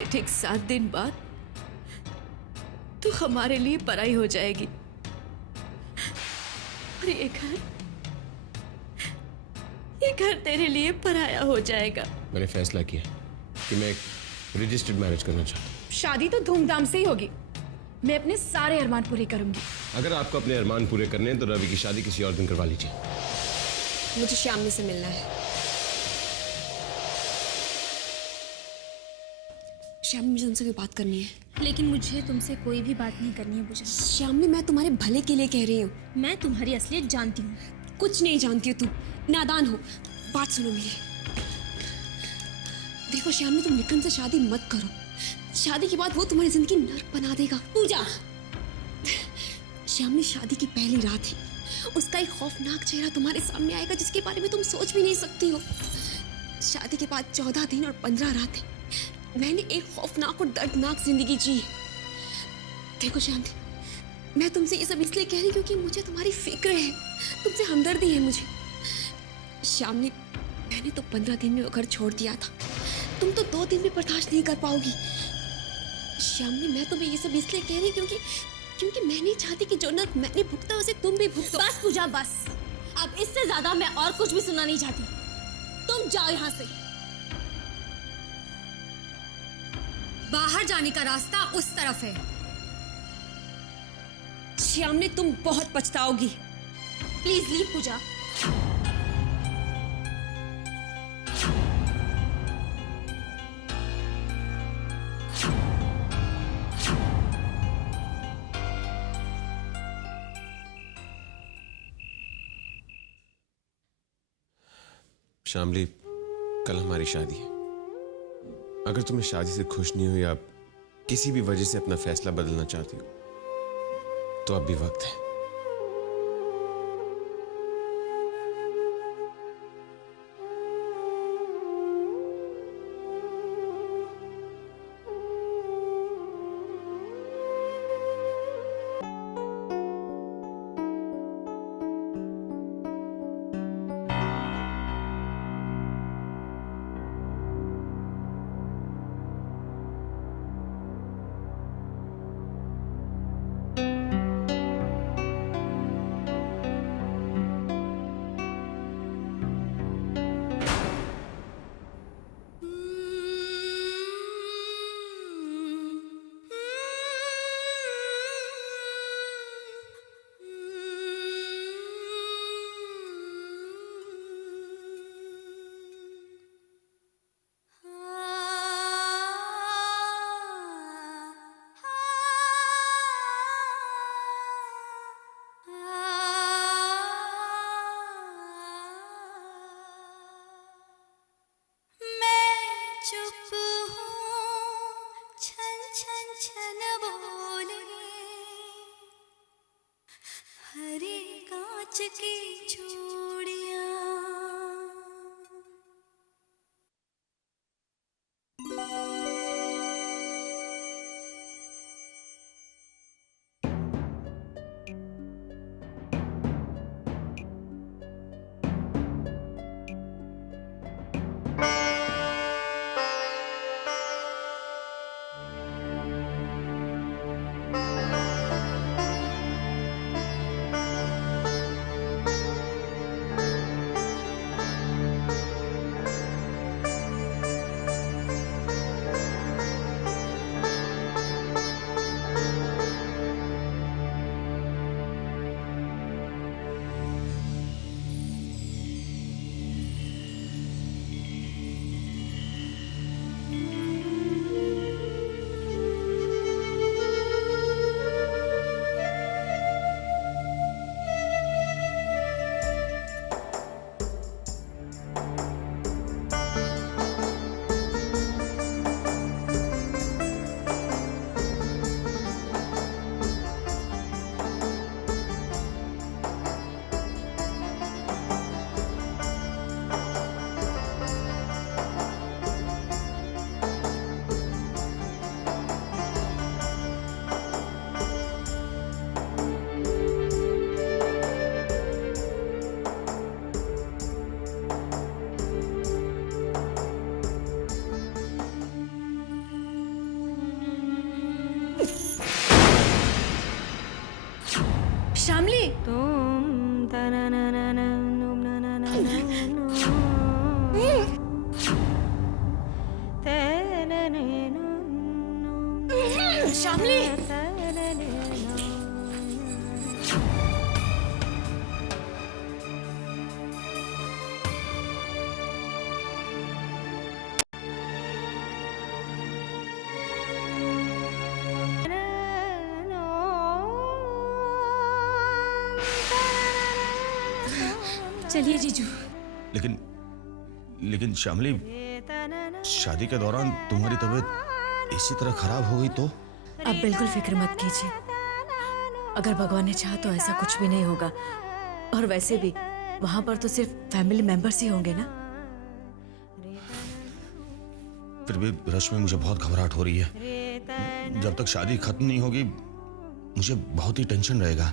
ठीक 7 दिन बाद तू हमारे लिए पराई हो जाएगी और ये घर तेरे लिए पराया हो जाएगा। मैंने फैसला किया कि मैं एक रजिस्टर्ड मैरिज करना चाहता हूँ। शादी तो धूमधाम से ही होगी। मैं अपने सारे अरमान पूरे करूंगी। अगर आपको अपने अरमान पूरे करने हैं तो रवि की शादी किसी और दिन करवा लीजिए। मुझे श्यामली से मिलना है। श्यामली, मुझे तुमसे कोई बात करनी है। लेकिन मुझे तुमसे कोई भी बात नहीं करनी है पूजा। श्यामली, मैं तुम्हारे भले के लिए कह रही हूँ। मैं तुम्हारी असलियत जानती हूँ। कुछ नहीं जानती हो तुम, नादान हो। बात सुनो मेरी। देखो श्यामली, तुम विक्रम से शादी मत करो। शादी के बाद वो तुम्हारी जिंदगी नर्क बना देगा। पूजा, श्यामली, शादी की पहली रात है। उसका एक खौफनाक चेहरा तुम्हारे सामने आएगा जिसके बारे में तुम सोच भी नहीं सकती हो। शादी के बाद 14 दिन और 15 रातें मैंने एक खौफनाक और दर्दनाक जिंदगी जी है। देखो श्यामली, मैं तुमसे ये सब इसलिए कह रही हूँ क्योंकि मुझे तुम्हारी फिक्र है, तुमसे हमदर्दी है मुझे। श्यामली, मैंने तो 15 दिन में वो घर छोड़ दिया था। तुम तो 2 दिन में बर्दाश्त नहीं कर पाओगी। श्यामली, मैं तुम्हें ये सब इसलिए कह रही क्योंकि मैं नहीं चाहती कि जो नर्क मैंने भुगता उसे तुम भी भुगतो। बस पूजा बस। अब इससे ज्यादा मैं और कुछ भी सुनना नहीं चाहती। तुम जाओ यहाँ से। बाहर जाने का रास्ता उस तरफ है। श्यामली, तुम बहुत पछताओगी। प्लीज लीव पूजा। श्यामली, कल हमारी शादी है। अगर तुम्हें शादी से खुश नहीं हो या किसी भी वजह से अपना फैसला बदलना चाहती हो तो अब भी वक्त है। की चूड़ियां। शामली शामली चलिए जीजू। लेकिन शामली, शादी के दौरान तुम्हारी तबीयत इसी तरह खराब हो गई तो? अब बिल्कुल फिक्र मत कीजिए, अगर भगवान ने चाहा तो ऐसा कुछ भी नहीं होगा। और वैसे भी वहां पर तो सिर्फ फैमिली मेंबर्स ही होंगे ना। फिर भी रश्मि, मुझे बहुत घबराहट हो रही है। जब तक शादी खत्म नहीं होगी मुझे बहुत ही टेंशन रहेगा।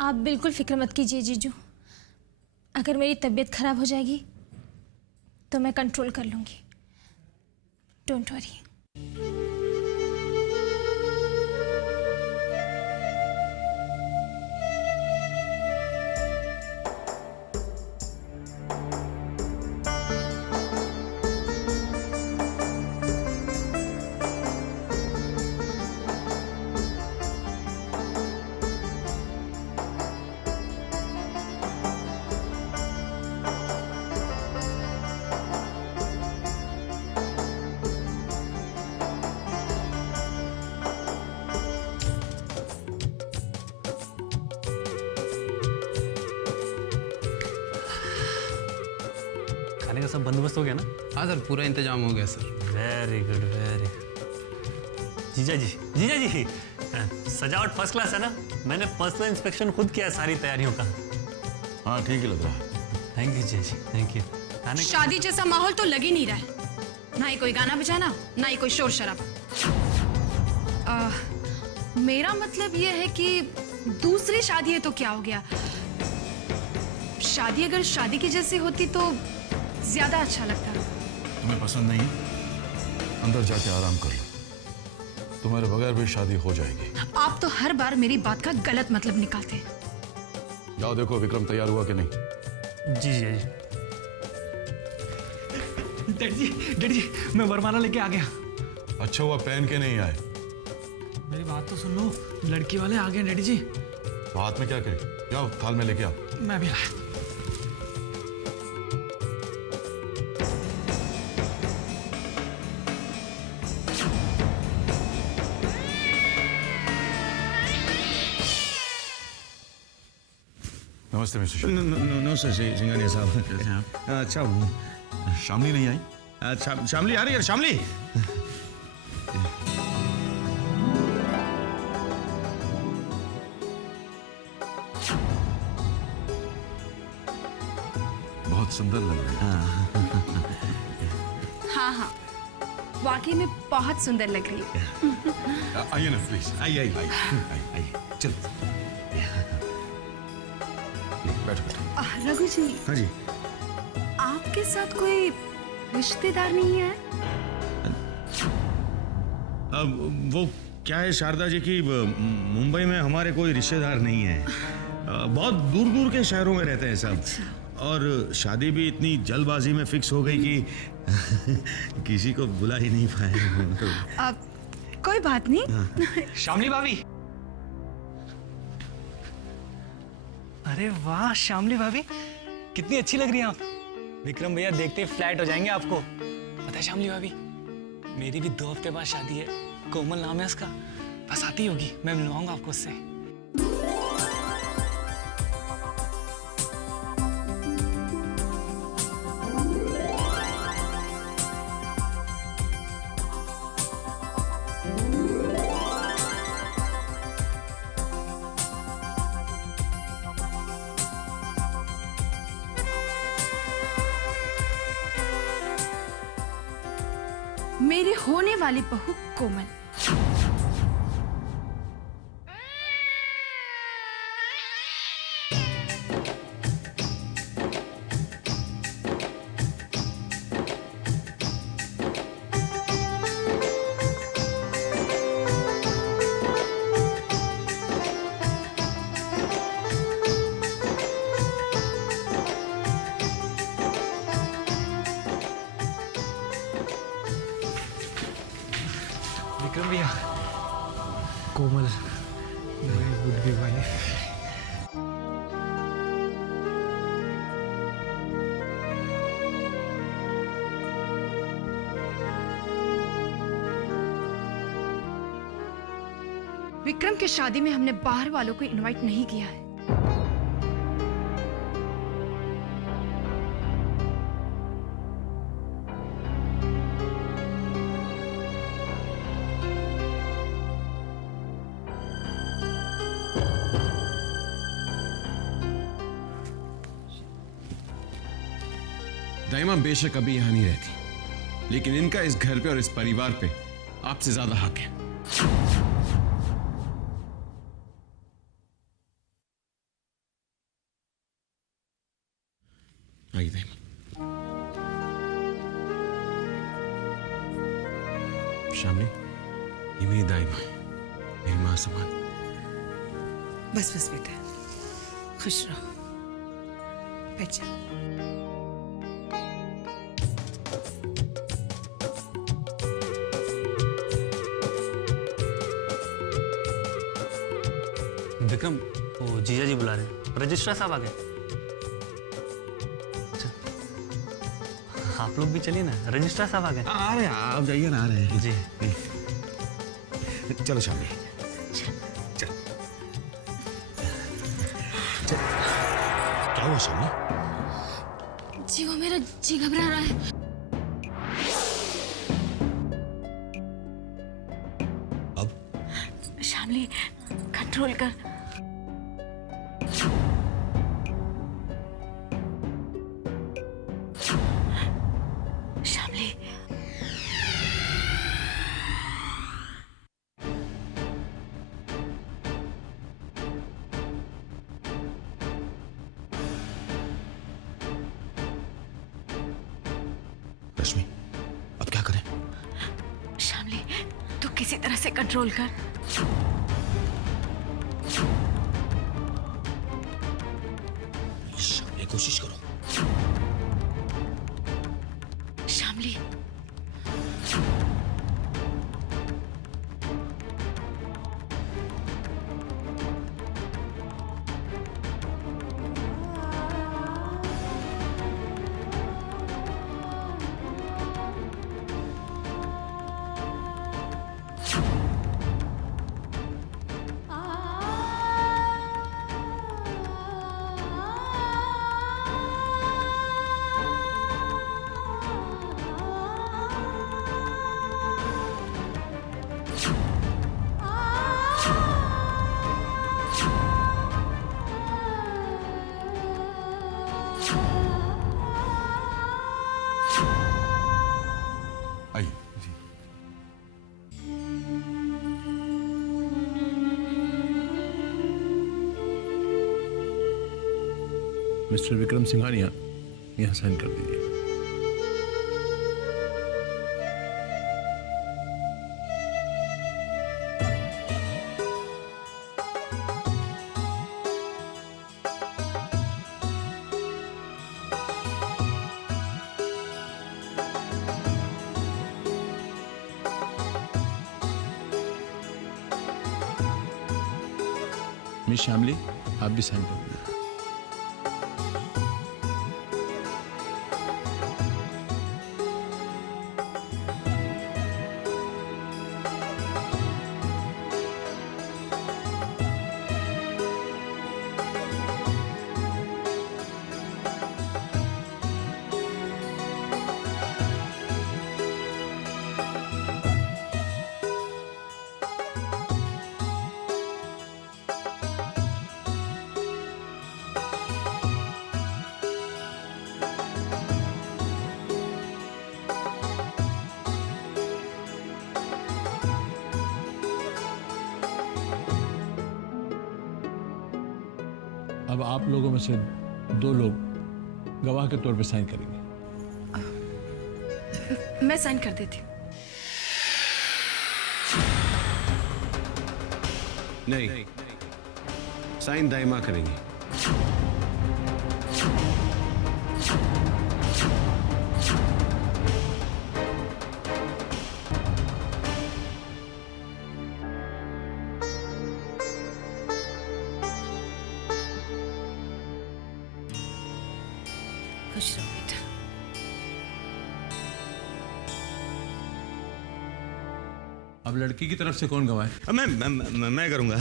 आप बिल्कुल फिक्र मत कीजिए जीजू, अगर मेरी तबीयत खराब हो जाएगी तो मैं कंट्रोल कर लूंगी। Don't worry. खाने का सब बंदोबस्त हो गया ना? हाँ सर, पूरा इंतजाम हो गया sir. Very good, very good. जीजा जी सजावट फर्स्ट क्लास है ना? मैंने पर्सनल इंस्पेक्शन खुद किया है सारी तैयारियों का। हाँ, ठीक ही लग रहा है। थैंक यू जीजा जी, थैंक यू। शादी जैसा माहौल तो लग ही नहीं रहा है, ना ही कोई गाना बजाना, ना ही कोई शोर शराबा। मेरा मतलब ये है कि दूसरी शादी है तो क्या हो गया, शादी अगर शादी की जैसी होती तो ज्यादा अच्छा लगता। तुम्हें पसंद नहीं? अंदर जाके आराम कर लो, तुम्हारे बगैर भी शादी हो जाएगी। आप तो हर बार मेरी बात का गलत मतलब निकालते हैं। जाओ देखो विक्रम तैयार हुआ कि नहीं। जी जी जी। डैडी जी, मैं वरमाला लेके आ गया। अच्छा हुआ पहन के नहीं आए। मेरी बात तो सुन लो, लड़की वाले आ गए डैडी जी। तो हाथ में क्या करे? जाओ थाल में लेके आओ। मैं भी लाया। नमस्ते मिस्टर नो सर, सिंघानिया साहब। कैसे हैं आप? अच्छा, शामली नहीं आई? शामली आ रही है। शामली, बहुत सुंदर लग रही है। हाँ, वाकई में बहुत सुंदर लग रही है। आइए ना प्लीज। आइए। चल बैठो। रघु जी, हाँ जी। आपके साथ कोई रिश्तेदार नहीं है? अब वो क्या है शारदा जी की, मुंबई में हमारे कोई रिश्तेदार नहीं है। बहुत दूर दूर के शहरों में रहते हैं सब। अच्छा। और शादी भी इतनी जल्दबाजी में फिक्स हो गई कि किसी को बुला ही नहीं पाए। अब कोई बात नहीं। शामली भाभी। अरे वाह शामली भाभी, कितनी अच्छी लग रही हैं आप। विक्रम भैया देखते ही फ्लैट हो जाएंगे आपको। पता है शामली भाभी, मेरी भी 2 हफ्ते बाद शादी है। कोमल नाम है उसका, बस आती होगी, मैं मिलवाऊंगा आपको उससे। मेरी होने वाली बहू कोमल। विक्रम भैया, Komal, my would be wife. Vikram की शादी में हमने बाहर वालों को इनवाइट नहीं किया है। दाइमा बेशक अभी यहां नहीं रहती, लेकिन इनका इस घर पे और इस परिवार पे आपसे ज्यादा हक है। आइए दाइमा। शामली, ये मेरी दाइमा है, मेरी मां समान। बस बस बेटा, खुश रहो। बैठ जा। विक्रम, वो जीजा जी बुला रहे हैं। रजिस्ट्रार साहब आ गए। अच्छा, आप लोग भी चलिए ना, रजिस्ट्रार साहब आ गए। आ रहे हैं, आप जाइए ना, आ रहे हैं जी। चलो शामली, चल। क्या हुआ शामली? जी वो मेरा जी घबरा रहा है। अब शामली, कंट्रोल कर। शामली, रश्मि, अब क्या करें? शामली, तू किसी तरह से कंट्रोल कर। शामली, कोशिश करो। शामली, आइए जी। मिस्टर विक्रम सिंघानिया, यहाँ साइन कर दीजिए। मिस शामली, आप भी साइन कर दीजिए। अब आप लोगों में से 2 लोग गवाह के तौर पे साइन करेंगे। मैं साइन कर देती हूँ। नहीं, साइन दाइमा करेंगे। अब लड़की की तरफ से कौन गवाए? मैं करूँगा।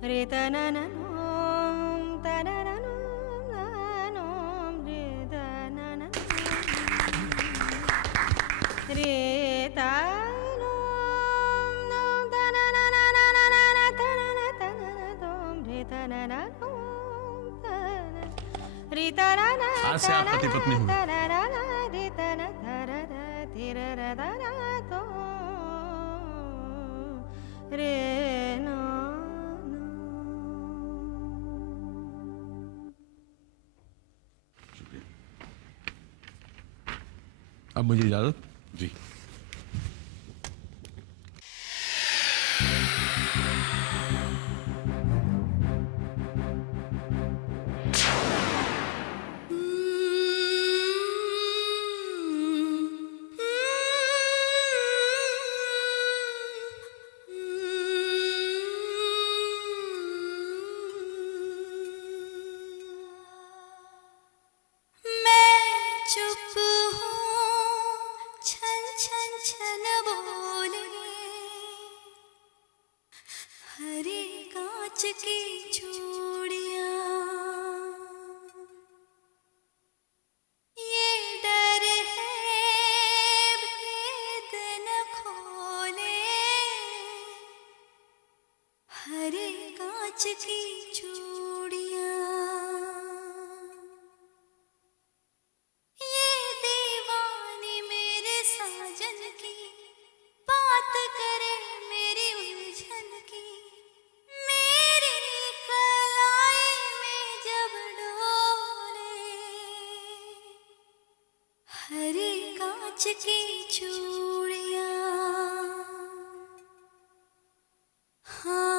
रे तनननोम तनननोम ननोम रे तनननोम रे तननोम नोम तनननननननन तननतननतोम रे तनननोम तनन रे तननन आज से आप पति पत्नी हुए। तननन रे तनतरर तिररदनतोम रे नो अब मुझे इजाजत। जी। कांच की चूड़ियां